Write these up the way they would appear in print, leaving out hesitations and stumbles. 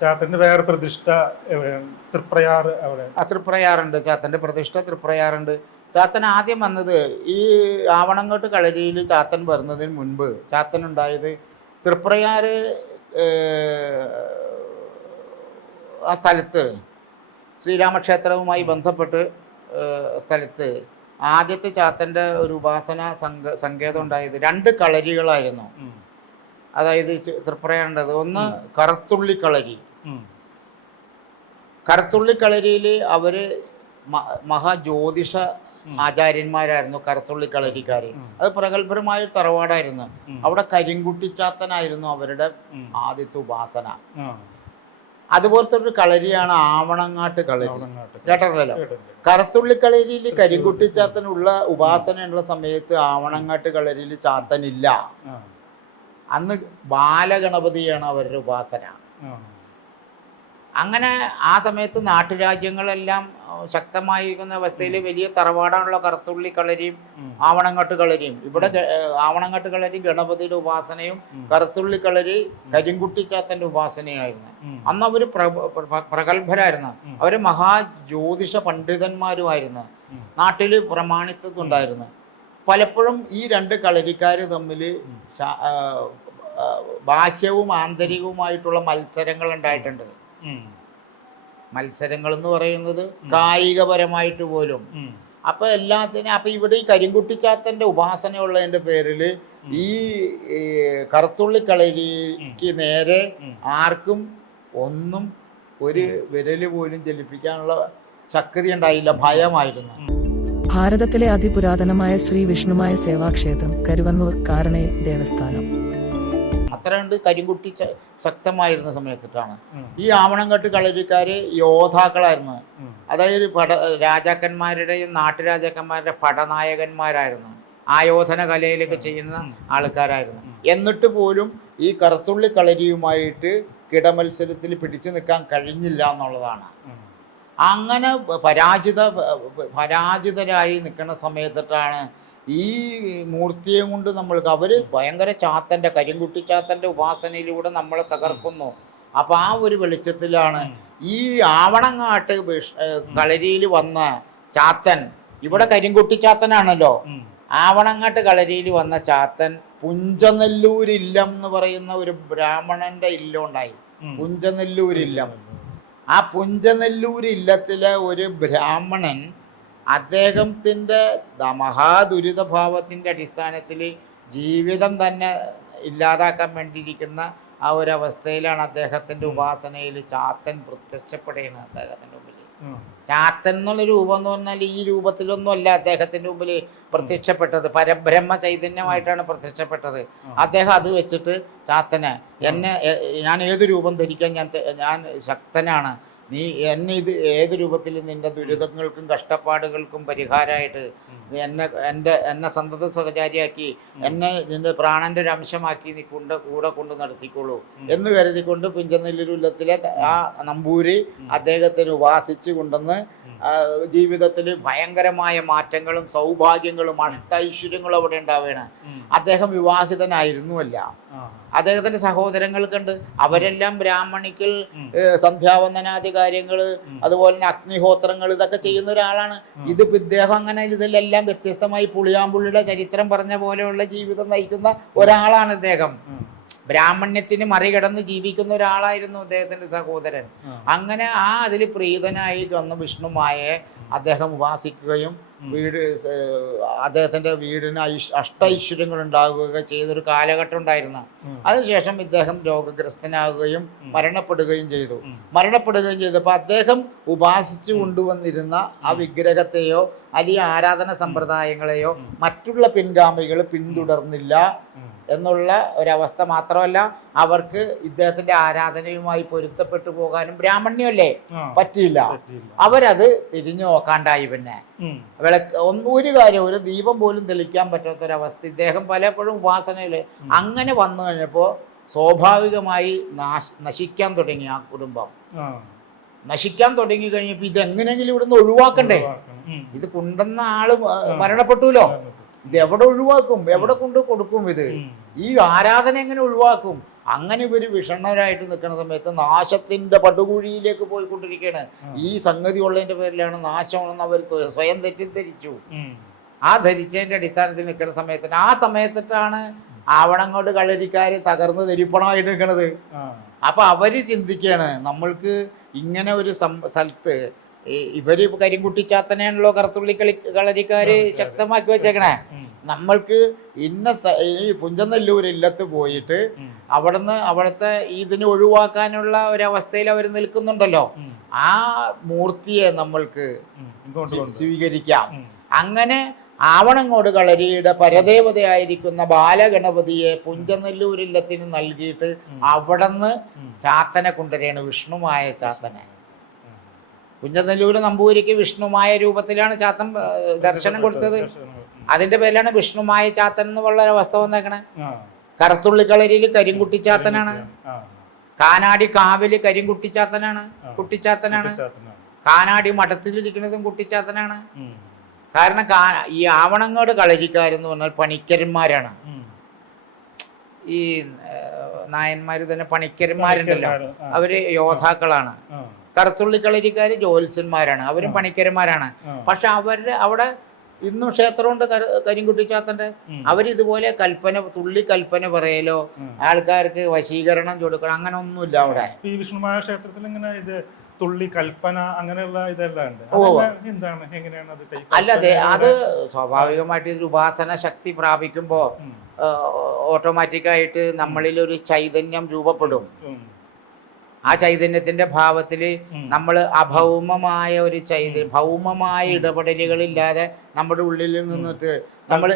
ചാത്തന്റെ വേറെ പ്രതിഷ്ഠ തൃപ്രയാർ അവിടെ തൃപ്രയാറുണ്ട്. ചാത്തൻ്റെ പ്രതിഷ്ഠ തൃപ്രയാറുണ്ട്. ചാത്തൻ ആദ്യം വന്നത് ഈ ആവണങ്ങോട്ട് കളരിയിൽ ചാത്തൻ വരുന്നതിന് മുൻപ് ചാത്തൻ ഉണ്ടായത് തൃപ്രയാർ ആ സ്ഥലത്ത് ശ്രീരാമക്ഷേത്രവുമായി ബന്ധപ്പെട്ട് സ്ഥലത്ത് ആദ്യത്തെ ചാത്തൻ്റെ ഒരു ഉപാസന സങ്കേതം ഉണ്ടായത് 2 കളരികളായിരുന്നു. അതായത് തൃപ്രയാറുണ്ടത് ഒന്ന് കറുത്തുള്ളിക്കളരി. കറുത്തുള്ളിക്കളരിയിൽ അവർ മഹാജ്യോതിഷ ആചാര്യന്മാരായിരുന്നു കറുത്തുള്ളിക്കളരിക്കാർ. അത് പ്രഗത്ഭരമായ തറവാടായിരുന്നു. അവിടെ കരിങ്കുട്ടിച്ചാത്തനായിരുന്നു അവരുടെ ആദ്യത്തെ ഉപാസന. അതുപോലത്തെ ഒരു കളരിയാണ് ആവണങ്ങാട്ട് കളരി. കേട്ടല്ലോ? കറുത്തുള്ളിക്കളരിയിൽ കരിങ്കുട്ടിച്ചാത്തനുള്ള ഉപാസനയുള്ള സമയത്ത് ആവണങ്ങാട്ട് കളരിയിൽ ചാത്തനില്ല. അന്ന് ബാലഗണപതിയാണ് അവരുടെ ഉപാസന. അങ്ങനെ ആ സമയത്ത് നാട്ടുരാജ്യങ്ങളെല്ലാം ശക്തമായിരിക്കുന്ന അവസ്ഥയിൽ വലിയ തറവാടാണുള്ള കറുത്തുള്ളി കളരിയും ആവണങ്ങാട്ട് കളരിയും. ഇവിടെ ആവണങ്ങാട്ട് കളരി ഗണപതിയുടെ ഉപാസനയും കറുത്തുള്ളി കളരി കരിങ്കുട്ടിച്ചാത്തൻ്റെ ഉപാസനയായിരുന്നു. അന്ന് അവർ പ്രഗത്ഭരായിരുന്നു. അവർ മഹാജ്യോതിഷ പണ്ഡിതന്മാരുമായിരുന്നു. നാട്ടിൽ പ്രമാണിത്വമുണ്ടായിരുന്നു. പലപ്പോഴും ഈ 2 കളരിക്കാർ തമ്മിൽ ബാഹ്യവും ആന്തരികവുമായിട്ടുള്ള മത്സരങ്ങൾ ഉണ്ടായിട്ടുണ്ട്. മത്സരങ്ങൾ എന്ന് പറയുന്നത് കായികപരമായിട്ട് പോലും. അപ്പോൾ അപ്പോൾ ഇവിടെ ഈ കരിങ്കുട്ടിച്ചാത്തൻ്റെ ഉപാസനയുള്ളതിൻ്റെ പേരിൽ ഈ കറുത്തുള്ളിക്കളരിക്ക് നേരെ ആർക്കും ഒന്നും ഒരു വിരല് പോലും ചലിപ്പിക്കാനുള്ള ശക്തി ഉണ്ടായില്ല. ഭയമായിരുന്നു. ഭാരതത്തിലെ അതിപുരാതനമായ ശ്രീ വിഷ്ണുമായ സേവാക്ഷേത്രം കരുവന്നൂർ കാരണയിൽ ദേവസ്ഥാനം അത്രയുണ്ട്. കരിങ്കുട്ടി ശക്തമായിരുന്ന സമയത്തിട്ടാണ് ഈ ആവണങ്ങാട്ട് കളരിക്കാര് യോദ്ധാക്കളായിരുന്നു. അതായത് രാജാക്കന്മാരുടെയും നാട്ടുരാജാക്കന്മാരുടെ പടനായകന്മാരായിരുന്നു. ആയോധന കലയിലൊക്കെ ചെയ്യുന്ന ആൾക്കാരായിരുന്നു. എന്നിട്ട് പോലും ഈ കറുത്തുള്ളി കളരിയുമായിട്ട് കിടമത്സരത്തിൽ പിടിച്ചു നിൽക്കാൻ കഴിഞ്ഞില്ല എന്നുള്ളതാണ്. അങ്ങനെ പരാജിതരായി നിൽക്കുന്ന സമയത്തിട്ടാണ് ഈ മൂർത്തിയെ കൊണ്ട് നമ്മൾക്ക് അവർ ഭയങ്കര ചാത്തൻ്റെ കരിങ്കുട്ടിച്ചാത്തൻ്റെ ഉപാസനയിലൂടെ നമ്മളെ തകർക്കുന്നു. അപ്പോൾ ആ ഒരു വെളിച്ചത്തിലാണ് ഈ ആവണങ്ങാട്ട് കളരിയിൽ വന്ന ചാത്തൻ, ഇവിടെ കരിങ്കുട്ടിച്ചാത്തനാണല്ലോ, ആവണങ്ങാട്ട് കളരിയിൽ വന്ന ചാത്തൻ പുഞ്ചനെല്ലൂരില്ലം എന്ന് പറയുന്ന ഒരു ബ്രാഹ്മണന്റെ ഇല്ലം ഉണ്ടായി. പുഞ്ചനെല്ലൂരില്ലം. ആ പുഞ്ചനെല്ലൂരില്ലത്തിലെ ഒരു ബ്രാഹ്മണൻ അദ്ദേഹത്തിൻ്റെ മഹാദുരിതഭാവത്തിൻ്റെ അടിസ്ഥാനത്തിൽ ജീവിതം തന്നെ ഇല്ലാതാക്കാൻ വേണ്ടിയിരിക്കുന്ന ആ ഒരവസ്ഥയിലാണ് അദ്ദേഹത്തിൻ്റെ ഉപാസനയിൽ ചാത്തൻ പ്രത്യക്ഷപ്പെടുന്നത്. അദ്ദേഹത്തിൻ്റെ മുമ്പിൽ ചാത്തൻ എന്നുള്ള രൂപം എന്ന് പറഞ്ഞാൽ ഈ രൂപത്തിലൊന്നുമല്ല അദ്ദേഹത്തിൻ്റെ മുമ്പിൽ പ്രത്യക്ഷപ്പെട്ടത്. പരബ്രഹ്മ ചൈതന്യമായിട്ടാണ് പ്രത്യക്ഷപ്പെട്ടത്. അദ്ദേഹം അത് വെച്ചിട്ട് ചാത്തനെ, ഞാൻ ഏത് രൂപം ധരിക്കാൻ ഞാൻ ശക്തനാണ്, നീ ഏത് രൂപത്തിൽ നിൻ്റെ ദുരിതങ്ങൾക്കും കഷ്ടപ്പാടുകൾക്കും പരിഹാരമായിട്ട് എന്നെ സന്തത സഹചാരിയാക്കി നിന്റെ പ്രാണൻ്റെ ഒരു അംശമാക്കി നീ കൂടെ കൊണ്ട് നടത്തിക്കോളൂ എന്ന് കരുതിക്കൊണ്ട് പുഞ്ചനെല്ലൂരില്ലത്തിലെ ആ നമ്പൂരി അദ്ദേഹത്തിന് ഉപാസിച്ച് കൊണ്ടുവന്ന് ജീവിതത്തിൽ ഭയങ്കരമായ മാറ്റങ്ങളും സൗഭാഗ്യങ്ങളും അഷ്ടൈശ്വര്യങ്ങളും അവിടെ ഉണ്ടാവുകയാണ്. അദ്ദേഹം വിവാഹിതനായിരുന്നുവല്ല. അദ്ദേഹത്തിൻ്റെ സഹോദരങ്ങൾക്കുണ്ട്. അവരെല്ലാം ബ്രാഹ്മണിക്കൽ സന്ധ്യാവന്ദനാദി കാര്യങ്ങൾ, അതുപോലെ തന്നെ അഗ്നിഹോത്രങ്ങൾ, ഇതൊക്കെ ചെയ്യുന്ന ഒരാളാണ്. ഇദ്ദേഹം അങ്ങനെ ഇതിലെല്ലാം വ്യത്യസ്തമായി പുളിയാമ്പുള്ളിയുടെ ചരിത്രം പറഞ്ഞ പോലെയുള്ള ജീവിതം നയിക്കുന്ന ഒരാളാണ് ഇദ്ദേഹം. ബ്രാഹ്മണ്യത്തിന് മറികടന്ന് ജീവിക്കുന്ന ഒരാളായിരുന്നു അദ്ദേഹത്തിൻ്റെ സഹോദരൻ. അങ്ങനെ അതിൽ പ്രീതനായി വന്ന വിഷ്ണുമായെ അദ്ദേഹം ഉപാസിക്കുകയും അദ്ദേഹത്തിൻ്റെ വീടിന് അഷ്ടൈശ്വര്യങ്ങൾ ഉണ്ടാകുകയൊക്കെ ചെയ്തൊരു കാലഘട്ടം ഉണ്ടായിരുന്നു. അതിനുശേഷം ഇദ്ദേഹം രോഗഗ്രസ്തനാകുകയും മരണപ്പെടുകയും ചെയ്തപ്പോൾ അദ്ദേഹം ഉപാസിച്ചു കൊണ്ടുവന്നിരുന്ന ആ വിഗ്രഹത്തെയോ അല്ലെങ്കിൽ ആരാധന സമ്പ്രദായങ്ങളെയോ മറ്റുള്ള പിൻഗാമികൾ പിന്തുടർന്നില്ല എന്നുള്ള ഒരവസ്ഥ. മാത്രമല്ല, അവർക്ക് ഇദ്ദേഹത്തിൻ്റെ ആരാധനയുമായി പൊരുത്തപ്പെട്ടു പോകാനും ബ്രാഹ്മണ്യമല്ലേ പറ്റിയില്ല. അവരത് തിരിഞ്ഞു നോക്കാണ്ടായി. പിന്നെ ഒരു കാര്യം, ഒരു ദീപം പോലും തെളിക്കാൻ പറ്റാത്തൊരവസ്ഥ. ഇദ്ദേഹം പലപ്പോഴും ഉപാസനയിൽ അങ്ങനെ വന്നു കഴിഞ്ഞപ്പോൾ സ്വാഭാവികമായി നശിക്കാൻ തുടങ്ങി. ആ കുടുംബം നശിക്കാൻ തുടങ്ങി കഴിഞ്ഞപ്പോൾ ഇതെങ്ങനെയെങ്കിലും ഇവിടുന്ന് ഒഴിവാക്കണ്ടേ. ഇത് കൊണ്ടുവന്ന ആള് മരണപ്പെട്ടുല്ലോ. ഇത് എവിടെ ഒഴിവാക്കും, എവിടെ കൊണ്ട് കൊടുക്കും? ഇത് ഈ ആരാധന എങ്ങനെ ഒഴിവാക്കും? അങ്ങനെ ഇവർ വിഷണ്ണരായിട്ട് നിൽക്കുന്ന സമയത്ത് നാശത്തിന്റെ പടുകുഴിയിലേക്ക് പോയിക്കൊണ്ടിരിക്കുകയാണ്. ഈ സംഗതി ഉള്ളതിന്റെ പേരിലാണ് നാശമാണെന്ന് അവർ സ്വയം തെറ്റിദ്ധരിച്ചു. ആ ധരിച്ചതിന്റെ അടിസ്ഥാനത്തിൽ നിൽക്കുന്ന സമയത്തിന് ആ സമയത്തിട്ടാണ് ആവണങ്ങോട്ട് കളരിക്കാര് തകർന്ന് ധരിപ്പണമായിട്ട് നിൽക്കുന്നത്. അപ്പൊ അവര് ചിന്തിക്കുകയാണ്, നമ്മൾക്ക് ഇങ്ങനെ ഒരു സ്ഥലത്ത് ഇവര് കരിങ്കുട്ടിച്ചാത്തനെയാണല്ലോ കറുത്തുള്ളി കളരിക്കാര് ശക്തമാക്കി വെച്ചേക്കണേ. നമ്മൾക്ക് ഇന്ന ഈ പുഞ്ചനെല്ലൂർ ഇല്ലത്ത് പോയിട്ട് അവിടുത്തെ ഇതിനെ ഒഴിവാക്കാനുള്ള ഒരവസ്ഥയിൽ അവർ നിൽക്കുന്നുണ്ടല്ലോ. ആ മൂർത്തിയെ നമ്മൾക്ക് സ്വീകരിക്കാം. അങ്ങനെ ആവണങ്ങോട് കളരിയുടെ പരദേവതയായിരിക്കുന്ന ബാലഗണപതിയെ പുഞ്ചനെല്ലൂരില്ലത്തിന് നൽകിയിട്ട് അവിടുന്ന് ചാത്തനെ കൊണ്ടുവരികയാണ്, വിഷ്ണുമായ ചാത്തനെ. പുഞ്ചനെല്ലൂർ നമ്പൂരിക്ക് വിഷ്ണുമായ രൂപത്തിലാണ് ചാത്തൻ ദർശനം കൊടുത്തത്. അതിന്റെ പേരിലാണ് വിഷ്ണുമായ ചാത്തൻ എന്നുള്ള ഒരവസ്ഥ വന്നേക്കണേ. കറുത്തുള്ളിക്കളരിയിൽ കരിങ്കുട്ടിച്ചാത്തനാണ്, കാനാടി കാവില് കരിങ്കുട്ടിച്ചാത്തനാണ്, കുട്ടിച്ചാത്തനാണ്. കാനാടി മഠത്തിലിരിക്കുന്നതും കുട്ടിച്ചാത്തനാണ്. കാരണം ഈ ആവണങ്ങോട് കളരിക്കാരെന്ന് പറഞ്ഞാൽ പണിക്കരന്മാരാണ്. ഈ നായന്മാര് തന്നെ പണിക്കരന്മാരുണ്ടല്ലോ, അവര് യോദ്ധാക്കളാണ്. കറുത്തുള്ളിക്കളരിക്കാര് ജ്യോത്സ്യന്മാരാണ്, അവരും പണിക്കരന്മാരാണ്. പക്ഷെ അവിടെ ഇന്നും ക്ഷേത്രമുണ്ട് കരിങ്കുട്ടിച്ചാത്തന്റെ. അവരിതുപോലെ തുള്ളി കൽപ്പന പറയലോ, ആൾക്കാർക്ക് വശീകരണം കൊടുക്കണം, അങ്ങനെ ഒന്നുമില്ല അവിടെ. ഈ വിഷ്ണുമായ ക്ഷേത്രത്തിൽ ഇങ്ങനെ ഇത് തുള്ളി കൽപ്പന അങ്ങനെയുള്ള ഇതെല്ലാം ഉണ്ട്. എന്താണ്, എങ്ങനെയാണ് അത്? അല്ലതെ, അത് സ്വാഭാവികമായിട്ട് ഒരു ഉപാസന ശക്തി പ്രാപിക്കുമ്പോ ഓട്ടോമാറ്റിക്കായിട്ട് നമ്മളിൽ ഒരു ചൈതന്യം രൂപപ്പെടും. ആ ചൈതന്യത്തിന്റെ ഭാവത്തില് നമ്മൾ അഭൗമമായ ഒരു ഭൗമമായ ഇടപെടലുകളില്ലാതെ നമ്മുടെ ഉള്ളിൽ നിന്നിട്ട് നമ്മള്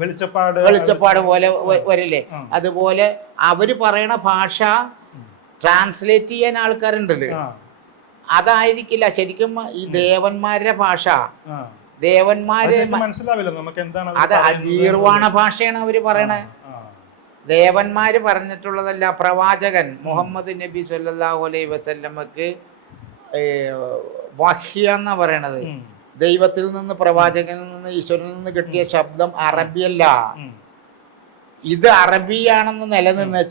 വെളിച്ചപ്പാട് പോലെ വരില്ലേ, അതുപോലെ അവര് പറയണ ഭാഷ ട്രാൻസ്ലേറ്റ് ചെയ്യാൻ ആൾക്കാരുണ്ടല്ലോ. അതായിരിക്കില്ല ശരിക്കും ഈ ദേവന്മാരുടെ ഭാഷ. ദേവന്മാര് അത് ഗീർവാണ ഭാഷയാണ് അവര് പറയണേ. ദേവന്മാര് പറഞ്ഞിട്ടുള്ളതല്ല. പ്രവാചകൻ മുഹമ്മദ് നബി സല്ലല്ലാഹു അലൈഹി വസല്ലമക്ക് വഹ്യ എന്നാ പറയണത്. ദൈവത്തിൽ നിന്ന്, പ്രവാചകനിൽ നിന്ന്, ഈശ്വരനിൽ നിന്ന് കിട്ടിയ ശബ്ദം അറബിയല്ല. ഇത് അറബിയാണെന്ന് നിലനിന്ന്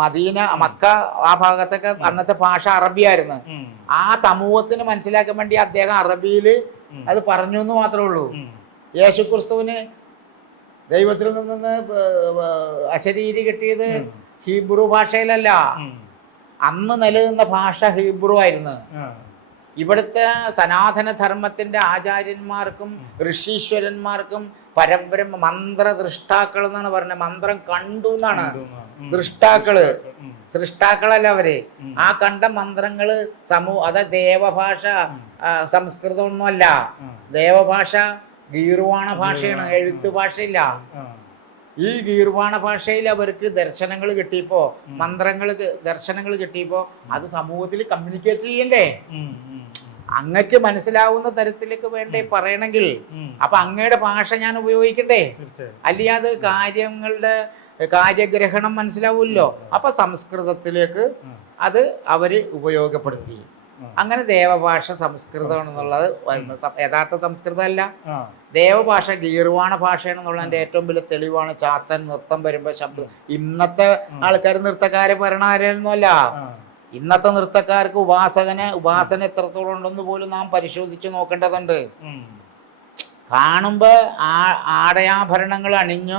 മദീന, മക്ക, ആ ഭാഗത്തൊക്കെ അന്നത്തെ ഭാഷ അറബിയായിരുന്നു. ആ സമൂഹത്തിന് മനസ്സിലാക്കാൻ വേണ്ടി അദ്ദേഹം അറബിയിൽ അത് പറഞ്ഞു എന്ന് മാത്രമേ ഉള്ളൂ. യേശുക്രിസ്തുവിന് ദൈവത്തിൽ നിന്ന് അശരീരി കിട്ടിയത് ഹീബ്രു ഭാഷയിലല്ല. അന്ന് നിലനിന്ന ഭാഷ ഹീബ്രു ആയിരുന്നു. ഇവിടുത്തെ സനാതന ധർമ്മത്തിന്റെ ആചാര്യന്മാർക്കും ഋഷീശ്വരന്മാർക്കും പരബ്രഹ്മ മന്ത്രദൃഷ്ടാക്കൾ എന്നാണ് പറഞ്ഞത്. മന്ത്രം കണ്ടു എന്നാണ്. ദൃഷ്ടാക്കള്, സൃഷ്ടാക്കളല്ല അവര്. ആ കണ്ട മന്ത്രങ്ങള് അത ദേവഭാഷ സംസ്കൃതമൊന്നുമല്ല. ദേവഭാഷ ഗീർവാണ ഭാഷയാണ്, എഴുത്ത് ഭാഷയില്ല. ഈ ഗീർവാണ ഭാഷയിൽ അവർക്ക് ദർശനങ്ങൾ കിട്ടിയപ്പോ, ദർശനങ്ങൾ കിട്ടിയപ്പോ അത് സമൂഹത്തിൽ കമ്മ്യൂണിക്കേറ്റ് ചെയ്യണ്ടേ? അങ്ങക്ക് മനസ്സിലാവുന്ന തരത്തിലേക്ക് വേണ്ടേ പറയണമെങ്കിൽ? അപ്പൊ അങ്ങയുടെ ഭാഷ ഞാൻ ഉപയോഗിക്കണ്ടേ? അല്ലാതെ കാര്യഗ്രഹണം മനസ്സിലാവുമല്ലോ. അപ്പൊ സംസ്കൃതത്തിലേക്ക് അത് അവര് ഉപയോഗപ്പെടുത്തി. അങ്ങനെ ദേവഭാഷ സംസ്കൃതമാണെന്നുള്ളത് യഥാർത്ഥ സംസ്കൃതമല്ല. ദേവഭാഷ ഗീർവാണ ഭാഷയാണെന്നുള്ളതിന്റെ ഏറ്റവും വലിയ തെളിവാണ് ചാത്തൻ നൃത്തം വരുമ്പോ ശബ്ദം. ഇന്നത്തെ ആൾക്കാർ നൃത്തക്കാരെ ഭരണാരൊന്നുമല്ല. ഇന്നത്തെ നൃത്തക്കാർക്ക് ഉപാസന എത്രത്തോളം ഉണ്ടെന്ന് പോലും നാം പരിശോധിച്ച് നോക്കേണ്ടതുണ്ട്. കാണുമ്പോ ആടയാഭരണങ്ങൾ അണിഞ്ഞു,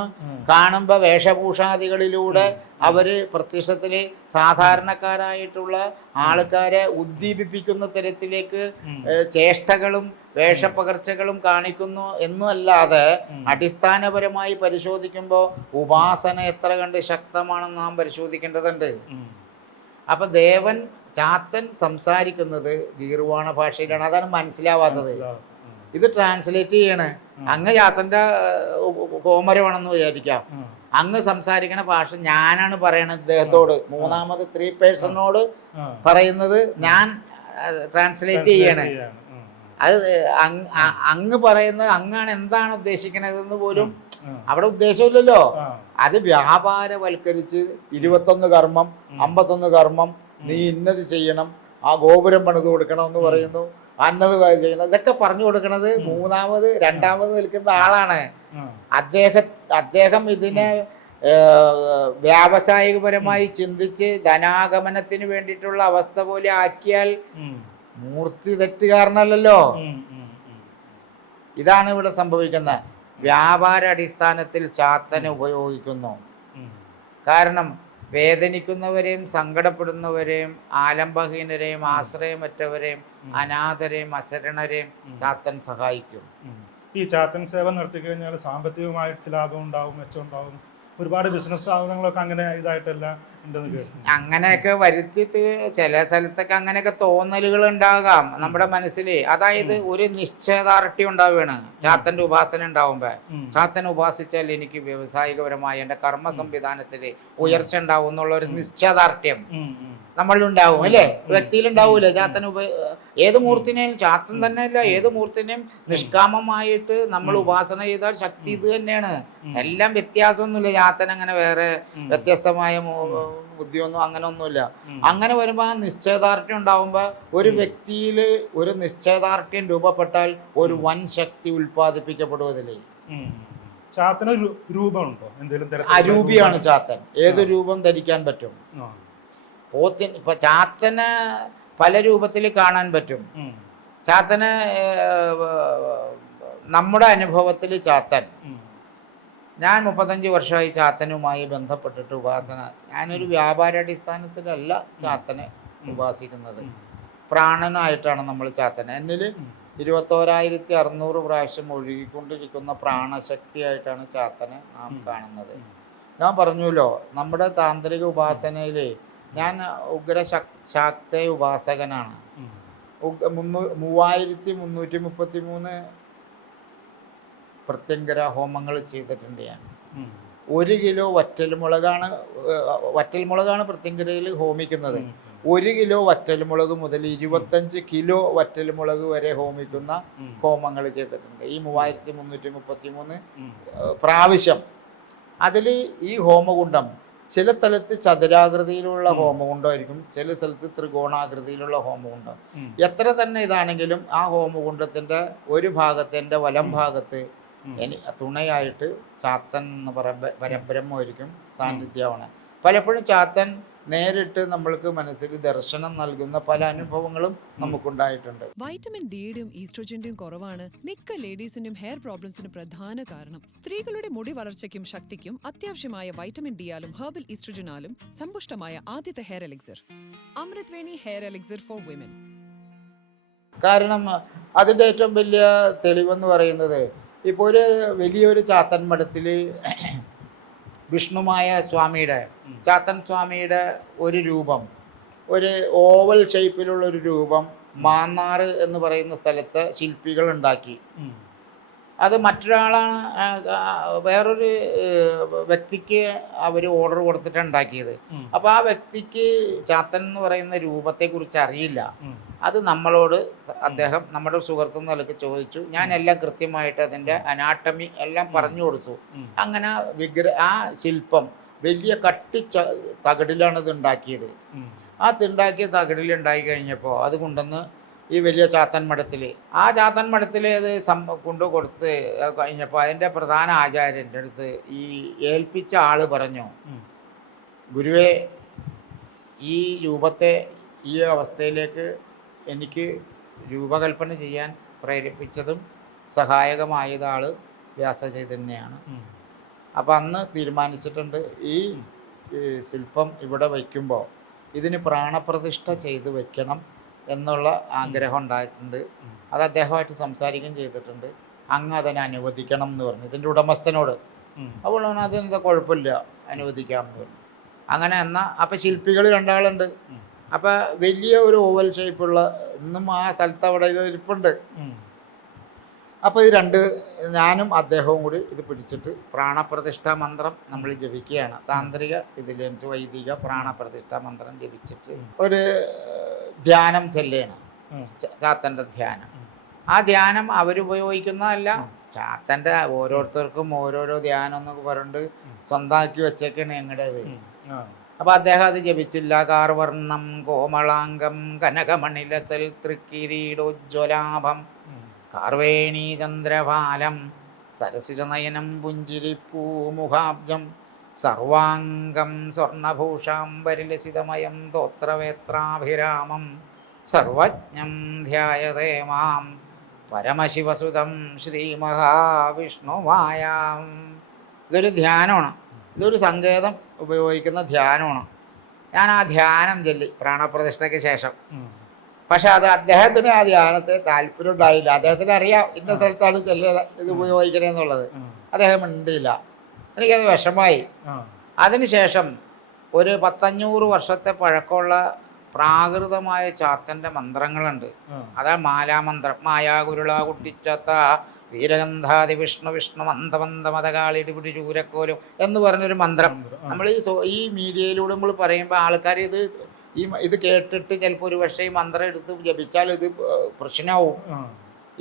കാണുമ്പോ വേഷഭൂഷാദികളിലൂടെ അവര് പ്രത്യക്ഷത്തില് സാധാരണക്കാരായിട്ടുള്ള ആൾക്കാരെ ഉദ്ദീപിപ്പിക്കുന്ന തരത്തിലേക്ക് ചേഷ്ടകളും വേഷപ്പകർച്ചകളും കാണിക്കുന്നു എന്നല്ലാതെ അടിസ്ഥാനപരമായി പരിശോധിക്കുമ്പോൾ ഉപാസന എത്ര കണ്ട് ശക്തമാണെന്ന് നാം പരിശോധിക്കേണ്ടതുണ്ട്. അപ്പൊ ചാത്തൻ സംസാരിക്കുന്നത് ഗീർവാണ ഭാഷയിലാണ്. അതാണ് മനസ്സിലാവാത്തത്. ഇത് ട്രാൻസ്ലേറ്റ് ചെയ്യണേ. അങ്ങ് ചാത്തന്റെ കോമരമാണെന്ന് വിചാരിക്കാം. അങ്ങ് സംസാരിക്കണ ഭാഷ ഞാനാണ് പറയണത് ഇദ്ദേഹത്തോട്, മൂന്നാമത് 3 പേഴ്സണോട് പറയുന്നത് ഞാൻ ട്രാൻസ്ലേറ്റ് ചെയ്യണേ. അത് അങ്ങ് പറയുന്നത് അങ്ങാണ് എന്താണ് ഉദ്ദേശിക്കണതെന്ന് പോലും അവിടെ ഉദ്ദേശമില്ലല്ലോ. അത് വ്യാപാരവൽക്കരിച്ച് 21 കർമ്മം 51 കർമ്മം നീ ഇന്നത് ചെയ്യണം, ആ ഗോപുരം പണിത് കൊടുക്കണം എന്ന് പറയുന്നു. വന്നത് ചെയ്യണത് ഇതൊക്കെ പറഞ്ഞു കൊടുക്കുന്നത് രണ്ടാമത് നിൽക്കുന്ന ആളാണ്. ആ. അദ്ദേഹം ഇതിനെ വ്യാവസായികപരമായി ചിന്തിച്ച് ധനാഗമനത്തിന് വേണ്ടിയിട്ടുള്ള അവസ്ഥ പോലെ ആക്കിയാൽ മൂർത്തി തെറ്റുകാരനല്ലല്ലോ. ഇതാണ് ഇവിടെ സംഭവിക്കുന്നത്. വ്യാപാര അടിസ്ഥാനത്തിൽ ചാത്തനെ ഉപയോഗിക്കുന്നു. കാരണം വേദനിക്കുന്നവരെയും സങ്കടപ്പെടുന്നവരെയും ആലംബഹീനരെയും ആശ്രയമറ്റവരെയും അനാഥരെയും അശരണരെയും ചാത്തൻ സഹായിക്കും. ഈ ചാത്തൻ സേവ നടത്തി കഴിഞ്ഞാൽ സാമ്പത്തികമായിട്ട് ലാഭം ഉണ്ടാവും, മെച്ചം ഉണ്ടാവും. ഒരുപാട് ബിസിനസ് സ്ഥാപനങ്ങളൊക്കെ അങ്ങനെ ഇതായിട്ടെല്ലാം ഉണ്ടെന്ന് കേട്ടു. അങ്ങനെയൊക്കെ വരുത്തി ചില സ്ഥലത്തൊക്കെ അങ്ങനെയൊക്കെ തോന്നലുകൾ ഉണ്ടാകാം നമ്മുടെ മനസ്സിൽ. അതായത് ഒരു നിശ്ചയദാർഢ്യം ഉണ്ടാവുകയാണ് ചാത്തന്റെ ഉപാസന ഉണ്ടാവുമ്പോ. ചാത്തനെ ഉപാസിച്ചാൽ എനിക്ക് വ്യാവസായികപരമായ എന്റെ കർമ്മ സംവിധാനത്തിൽ ഉയർച്ച ഉണ്ടാവും എന്നുള്ള ഒരു നിശ്ചയദാർഢ്യം നമ്മളിലുണ്ടാവും അല്ലേ? വ്യക്തിയിലുണ്ടാവൂലേ? ഏത് മൂർത്തിനെയും ചാത്തൻ തന്നെയല്ല, ഏത് മൂർത്തിനെയും നിഷ്കാമമായിട്ട് നമ്മൾ ഉപാസന ചെയ്താൽ ശക്തി ഇത് തന്നെയാണ്. എല്ലാം വ്യത്യാസമൊന്നുമില്ല. ചാത്തൻ അങ്ങനെ വേറെ വ്യത്യസ്തമായ ബുദ്ധിയൊന്നും അങ്ങനെ ഒന്നുമില്ല. അങ്ങനെ വരുമ്പോൾ ആ നിശ്ചയദാർഢ്യം ഉണ്ടാവുമ്പോൾ ഒരു വ്യക്തിയിൽ ഒരു നിശ്ചയദാർഢ്യം രൂപപ്പെട്ടാൽ ഒരു വൻ ശക്തി ഉൽപ്പാദിപ്പിക്കപ്പെടുവതില്ലേ. ചാത്തന് രൂപമുണ്ടോ? എന്തെങ്കിലും അരൂപിയാണ് ചാത്തൻ. ഏത് രൂപം ധരിക്കാൻ പറ്റും. ഇപ്പൊ ചാത്തന് പല രൂപത്തിൽ കാണാൻ പറ്റും. ചാത്തന് നമ്മുടെ അനുഭവത്തിൽ ചാത്തൻ, ഞാൻ 35 വർഷമായി ചാത്തനുമായി ബന്ധപ്പെട്ടിട്ട് ഉപാസന. ഞാനൊരു വ്യാപാരാടിസ്ഥാനത്തിലല്ല ചാത്തനെ ഉപാസിക്കുന്നത്, പ്രാണനായിട്ടാണ് നമ്മൾ ചാത്തനെ. എന്നിൽ 21,600 പ്രാവശ്യം ഒഴുകിക്കൊണ്ടിരിക്കുന്ന പ്രാണശക്തിയായിട്ടാണ് ചാത്തനെ നാം കാണുന്നത്. ഞാൻ പറഞ്ഞല്ലോ, നമ്മുടെ താന്ത്രിക ഉപാസനയിൽ ഞാൻ ഉഗ്രശാക്തേ ഉപാസകനാണ്. 3333 പ്രത്യങ്കര ഹോമങ്ങൾ ചെയ്തിട്ടുണ്ട് ഞാൻ. 1 കിലോ വറ്റൽമുളകാണ് പ്രത്യങ്കരയിൽ ഹോമിക്കുന്നത്. 1 കിലോ വറ്റൽമുളക് മുതൽ 25 കിലോ വറ്റൽമുളക് വരെ ഹോമിക്കുന്ന ഹോമങ്ങൾ ചെയ്തിട്ടുണ്ട് ഈ 3333 പ്രാവശ്യം. അതിൽ ഈ ഹോമകുണ്ഡം ചില സ്ഥലത്ത് ചതുരാകൃതിയിലുള്ള ഹോമകുണ്ഡമായിരിക്കും, ചില സ്ഥലത്ത് ത്രികോണാകൃതിയിലുള്ള ഹോമകുണ്ഡം. എത്ര തന്നെ ഇതാണെങ്കിലും ആ ഹോമകുണ്ഡത്തിൻ്റെ ഒരു ഭാഗത്തിൻ്റെ വലം ഭാഗത്ത് തുണയായിട്ട് ചാത്തൻ എന്ന് പരബ്രഹ്മമായിരിക്കും സാന്നിധ്യമാണ്. പലപ്പോഴും ചാത്തൻ നേരിട്ട് നമ്മൾക്ക് മനസ്സിൽ ദർശനം നൽകുന്ന പല അനുഭവങ്ങളും നമുക്കുണ്ടായിട്ടുണ്ട്. വൈറ്റമിൻ ഡിയുടെയും ഈസ്ട്രോജന്റെയും കുറവാണ് മിക്ക ലേഡീസിന്റെയും ഹെയർ പ്രോബ്ലംസിന് പ്രധാന കാരണം. സ്ത്രീകളുടെ മുടി വളർച്ചയ്ക്കും ശക്തിക്കും അത്യാവശ്യമായ വൈറ്റമിൻ ഡിയാലും ഹെർബൽ ഈസ്ട്രോജനാലും സമ്പുഷ്ടമായ ആദ്യത്തെ hair elixir Amrutveni hair elixir for women. കാരണം അതിൻ്റെ ഏറ്റവും വലിയ തെളിവെന്ന് പറയുന്നത്, ഇപ്പോൾ ഒരു വലിയൊരു ചാത്തൻ മഠത്തിൽ വിഷ്ണുമായ സ്വാമിയുടെ, ചാത്തൻ സ്വാമിയുടെ ഒരു രൂപം, ഒരു ഓവൽ ഷേപ്പിലുള്ളൊരു രൂപം മാന്നാറ് എന്ന് പറയുന്ന സ്ഥലത്ത് ശില്പികൾ ഉണ്ടാക്കി. അത് മറ്റൊരാളാണ്, വേറൊരു വ്യക്തിക്ക് അവർ ഓർഡർ കൊടുത്തിട്ടാണ് ഉണ്ടാക്കിയത്. അപ്പോൾ ആ വ്യക്തിക്ക് ചാത്തൻ എന്ന് പറയുന്ന രൂപത്തെക്കുറിച്ച് അറിയില്ല. അത് നമ്മളോട് അദ്ദേഹം നമ്മുടെ സുഹൃത്തു നിലക്ക് ചോദിച്ചു. ഞാൻ എല്ലാം കൃത്യമായിട്ട് അതിൻ്റെ അനാട്ടമി എല്ലാം പറഞ്ഞു കൊടുത്തു. അങ്ങനെ ആ ശില്പം വലിയ കട്ടി തകിടിലാണ് ഇത് ഉണ്ടാക്കിയത്. ആ ഉണ്ടാക്കിയ തകിടിൽ ഉണ്ടായി കഴിഞ്ഞപ്പോൾ അത് കൊണ്ടുവന്ന് ഈ വലിയ ചാത്തൻ മഠത്തിൽ, ആ ചാത്തൻ മഠത്തിൽ അത് കൊണ്ടു കൊടുത്ത് കഴിഞ്ഞപ്പോൾ അതിൻ്റെ പ്രധാന ആചാര്യൻ്റെ അടുത്ത് ഈ ഏൽപ്പിച്ച ആൾ പറഞ്ഞു, ഗുരുവേ, ഈ രൂപത്തെ ഈ അവസ്ഥയിലേക്ക് എനിക്ക് രൂപകൽപ്പന ചെയ്യാൻ പ്രേരിപ്പിച്ചതും സഹായകമായത് ആൾ വ്യാസചൈതന്യമാണ്. അപ്പം അന്ന് തീരുമാനിച്ചിട്ടുണ്ട്, ഈ ശില്പം ഇവിടെ വയ്ക്കുമ്പോൾ ഇതിന് പ്രാണപ്രതിഷ്ഠ ചെയ്ത് വെക്കണം എന്നുള്ള ആഗ്രഹം ഉണ്ടായിട്ടുണ്ട്. അത് അദ്ദേഹമായിട്ട് സംസാരിക്കുകയും ചെയ്തിട്ടുണ്ട്. അങ്ങ് അതിനെ അനുവദിക്കണം എന്ന് പറഞ്ഞു ഇതിൻ്റെ ഉടമസ്ഥനോട്. അപ്പോൾ അതെന്താ കുഴപ്പമില്ല, അനുവദിക്കാമെന്ന് പറഞ്ഞു. അങ്ങനെ എന്നാൽ അപ്പം ശില്പികൾ 2 ആളുണ്ട്. അപ്പം വലിയ ഒരു ഓവൽ ഷേപ്പുള്ള ഇന്നും ആ സ്ഥലത്ത് അവിടെ ഇരിപ്പുണ്ട്. അപ്പോൾ ഇത് ഞാനും അദ്ദേഹവും കൂടി ഇത് പിടിച്ചിട്ട് പ്രാണപ്രതിഷ്ഠാ മന്ത്രം നമ്മൾ ജപിക്കുകയാണ്. താന്ത്രിക ഇതിലേക്ക് വൈദിക പ്രാണപ്രതിഷ്ഠാ മന്ത്രം ജപിച്ചിട്ട് ഒരു ധ്യാനം ചെല്ലുകയാണ്, ചാത്തൻ്റെ ധ്യാനം. ആ ധ്യാനം അവരുപയോഗിക്കുന്നതല്ല, ചാത്തൻ്റെ ഓരോരുത്തർക്കും ഓരോരോ ധ്യാനം എന്നൊക്കെ പറഞ്ഞിട്ട് സ്വന്തമാക്കി വെച്ചേക്കാണ് ഞങ്ങളുടേത്. അപ്പോൾ അദ്ദേഹം അത് ജപിച്ചില്ല. കാർവർണം കോമളാംഗം കനകമണിലസൽ തൃക്കിരീടോജ്വലാഭം കാർവേണീ ചന്ദ്രപാലം സരസിജനയനം പുഞ്ചിരിപ്പൂമുഖാബ്ജം സർവാംഗം സ്വർണഭൂഷാംബരിലസിതമയം തോത്രവേത്രാഭിരാമം സർവജ്ഞം ധ്യായതേ മാം പരമശിവസുതം ശ്രീമഹാവിഷ്ണുവായാം. ഇതൊരു ധ്യാനമാണ്, ഇതൊരു സങ്കേതം ഉപയോഗിക്കുന്ന ധ്യാനമാണ്. ഞാൻ ആ ധ്യാനം ചൊല്ലി പ്രാണപ്രതിഷ്ഠയ്ക്ക് ശേഷം. പക്ഷെ അത് അദ്ദേഹത്തിന് ആ ധ്യാനത്തെ താല്പര്യം ഉണ്ടായില്ല. അദ്ദേഹത്തിന് അറിയാം ഇന്ന സ്ഥലത്താണ് ഇത് ഉപയോഗിക്കണേന്നുള്ളത്. അദ്ദേഹം മിണ്ടിയില്ല. എനിക്കത് വിഷമായി. അതിനുശേഷം ഒരു 100-500 വർഷത്തെ പഴക്കമുള്ള പ്രാകൃതമായ ചാത്തൻ്റെ മന്ത്രങ്ങളുണ്ട്. അതാണ് മാലാമന്ത്രം. മായാഗുരുള കുട്ടിച്ചത്ത വീരഗന്ധാതി വിഷ്ണു വിഷ്ണു മന്ദമന്ദമതകാളിടിപിടി ചൂരക്കോലും എന്ന് പറഞ്ഞൊരു മന്ത്രം. നമ്മൾ ഈ മീഡിയയിലൂടെ നമ്മൾ പറയുമ്പോൾ ആൾക്കാർ ഇത് കേട്ടിട്ട് ചിലപ്പോൾ ഒരു പക്ഷേ ഈ മന്ത്രം എടുത്ത് ജപിച്ചാൽ ഇത് പ്രശ്നമാവും.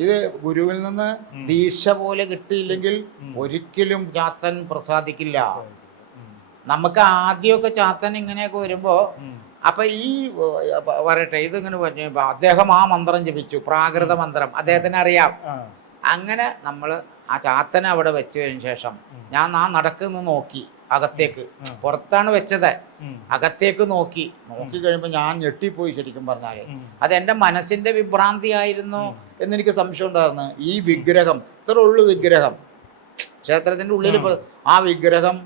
ഇത് ഗുരുവിൽ നിന്ന് ദീക്ഷ പോലെ കിട്ടിയില്ലെങ്കിൽ ഒരിക്കലും ചാത്തൻ പ്രസാദിക്കില്ല. നമുക്ക് ആദ്യമൊക്കെ ചാത്തൻ ഇങ്ങനെയൊക്കെ വരുമ്പോൾ അപ്പം ഈ പറയട്ടെ, ഇതിങ്ങനെ പറഞ്ഞു അദ്ദേഹം ആ മന്ത്രം ജപിച്ചു, പ്രാകൃത മന്ത്രം, അദ്ദേഹത്തിന് അറിയാം. അങ്ങനെ നമ്മൾ ആ ചാത്തനെ അവിടെ വെച്ചതിന് ശേഷം ഞാൻ ആ നടക്കുന്ന നോക്കി അകത്തേക്ക്, പുറത്താണ് വെച്ചത്, അകത്തേക്ക് നോക്കി കഴിയുമ്പോൾ ഞാൻ ഞെട്ടിപ്പോയി. ശരിക്കും പറഞ്ഞാൽ അതെൻ്റെ മനസ്സിൻ്റെ വിഭ്രാന്തിയായിരുന്നു എന്നെനിക്ക് സംശയം ഉണ്ടായിരുന്നു. ഈ വിഗ്രഹം ഇത്ര ഉള്ളു വിഗ്രഹം, ക്ഷേത്രത്തിൻ്റെ ഉള്ളിൽ ആ വിഗ്രഹം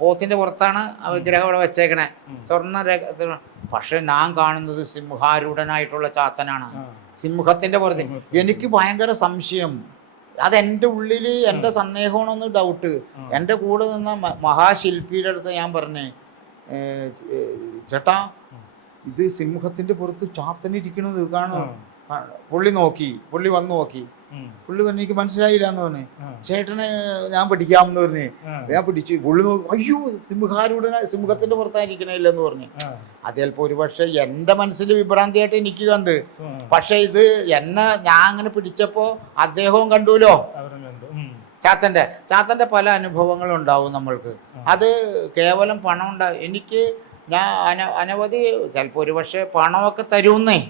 പോത്തിൻ്റെ പുറത്താണ് ആ വിഗ്രഹം അവിടെ വെച്ചേക്കണേ, സ്വർണ്ണ. പക്ഷെ ഞാൻ കാണുന്നത് സിംഹാരൂഢനായിട്ടുള്ള ചാത്തനാണ്, സിംഹത്തിൻ്റെ പുറത്ത്. എനിക്ക് ഭയങ്കര സംശയം. അതെൻ്റെ ഉള്ളിൽ എൻ്റെ സന്ദേഹമാണെന്ന് ഡൗട്ട്. എൻ്റെ കൂടെ നിന്ന മഹാശില്പിയുടെ അടുത്ത് ഞാൻ പറഞ്ഞേ, ചേട്ടാ ഇത് സിംഹത്തിൻ്റെ പുറത്ത് ചാത്തനിരിക്കണത് കാണും. പുള്ളി വന്ന് നോക്കി. പുള്ളി പറഞ്ഞു എനിക്ക് മനസ്സിലായില്ല എന്ന് പറഞ്ഞു. ചേട്ടനെ ഞാൻ പഠിക്കാമെന്ന് പറഞ്ഞ് ഞാൻ പിടിച്ചു. പുള്ളി നോക്കി, അയ്യോ സിംഹത്തിന്റെ പുറത്തായിരിക്കണില്ലെന്ന് പറഞ്ഞു. അത് ചിലപ്പോൾ ഒരു പക്ഷെ എൻ്റെ മനസ്സിൽ വിഭ്രാന്തിയായിട്ട് എനിക്ക് കണ്ട്. പക്ഷെ ഇത് ഞാൻ അങ്ങനെ പിടിച്ചപ്പോൾ അദ്ദേഹവും കണ്ടുല്ലോ. ചാത്തൻ്റെ പല അനുഭവങ്ങളും ഉണ്ടാവും നമ്മൾക്ക്. അത് കേവലം പണം ഉണ്ടാവും. ഞാൻ അനവധി ചിലപ്പോൾ ഒരു പക്ഷേ പണമൊക്കെ തരുന്നേ,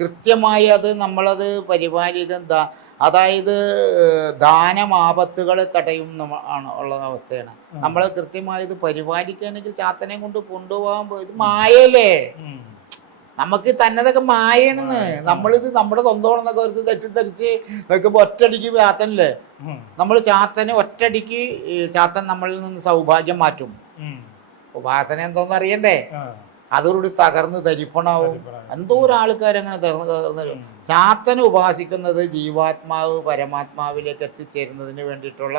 കൃത്യമായി അത് നമ്മളത് പരിപാലിക്കുന്ന, അതായത് ദാനമാപത്തുകളെ തടയും ഉള്ള അവസ്ഥയാണ്. നമ്മൾ കൃത്യമായി ഇത് പരിപാലിക്കുകയാണെങ്കിൽ ചാത്തനെ കൊണ്ട് കൊണ്ടുപോകാൻ ഇത് മായല്ലേ. നമുക്ക് തന്നതൊക്കെ മായണെന്ന്. നമ്മളിത് നമ്മുടെ സ്വന്തമാണെന്നൊക്കെ ഒരു തെറ്റിദ്ധരിച്ച് നിൽക്കുമ്പോൾ ഒറ്റയടിക്ക് ചാത്തനല്ലേ, നമ്മൾ ചാത്തന് ഒറ്റയടിക്ക് ചാത്തൻ നമ്മളിൽ നിന്ന് സൗഭാഗ്യം മാറ്റും. ഉപാസന എന്തോന്ന് അറിയണ്ടേ, അതോടുകൂടി തകർന്ന് തരിപ്പണാവും. എന്തോ ഒരാൾക്കാരങ്ങനെ തകർന്ന് ചാത്തനെ ഉപാസിക്കുന്നത് ജീവാത്മാവ് പരമാത്മാവിലേക്ക് എത്തിച്ചേരുന്നതിന് വേണ്ടിയിട്ടുള്ള